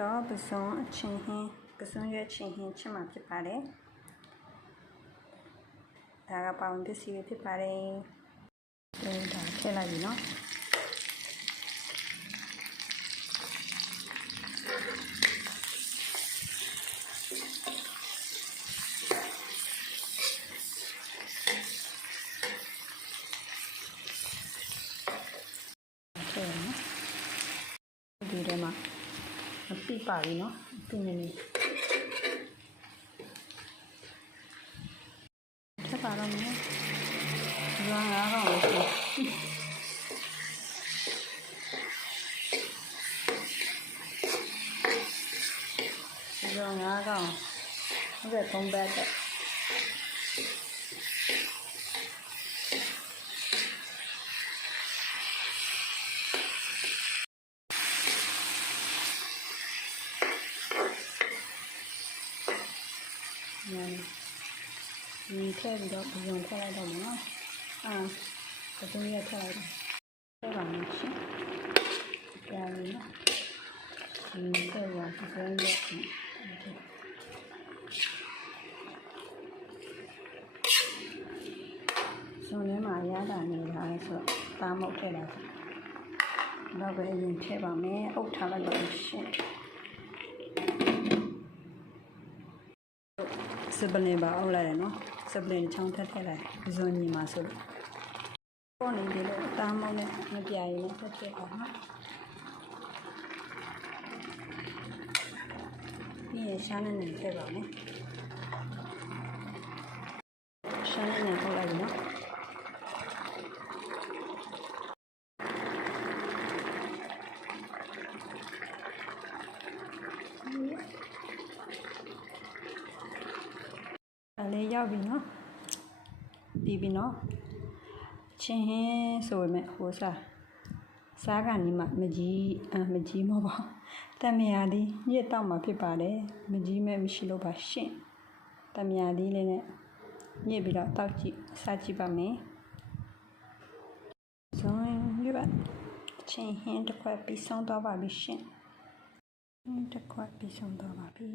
တော့ပစုံအချင်းဟင်းပစုံရွက်ချင်းဟင်းချက်မှာဖြစ်ပါတယ်ဒါကပေါင်ပစ္စည်းဖြစ်ပါတယ်ဒါထည့်လိုက်ပြီနော်ဒီထဲမှာမပြပါဘူးเนาะပြင်းနေနေချက်ပါတော့မယ်ရွာငါးကောင်လို့ဆိုရွာငါးကောင်ဟုတ်ကဲ့3ဘက်တဲ့ဒီထည့်ပြီးတော့ဘုံထည့်လိုက်တော့မယ်နော်ပစုံရက်ထည့်လိုက်တော့ထည့်ပါမယ်ရှင်ကြားလို့နော်ဒီထည့်ရပစုံရက်စုံထဲမှာရတာနေတာလဲဆိုတော့သားမုတ်ထည့်လိုက်တော့ပဲရင်ထည့်ပါမယ်အုပ်ထားလိုက်ပါရှင်စပလင်ပါအောင်လိုက်ရနော်စပလင်ချောင်းထက်ထည့်လိုက်ဇွန်ညီမှာဆိုလို့ပေါ်နေပြီလို့တားမောင်းနဲ့မပြရရင်ထက်ထည့်ပါနော်ပြီးရင်ရှားနေနေထည့်ပါမယ်ရှားနေနေထုတ်လိုက်ပြီနော်လေးရောက်ပြီနော်ပြီးပြီနော်ချင်းဟင်းဆိုပေမဲ့ဟိုစားကနေမှမကြီးမဟုတ်ပါတမယာသည်ညစ်တော့မှဖြစ်ပါတယ်မကြီးမဲ့မရှိလို့ပါရှင့်တမယာသည်လေးနဲ့ညစ်ပြီးတော့တောက်ကြည့်စားကြည့်ပါမယ်ဇွန်ဒီပါချင်းဟင်းတစ်ခွက်ပြီးဆုံးသွားပါပြီရှင့်တစ်ခွက်ပြီးဆုံးသွားပါပြီ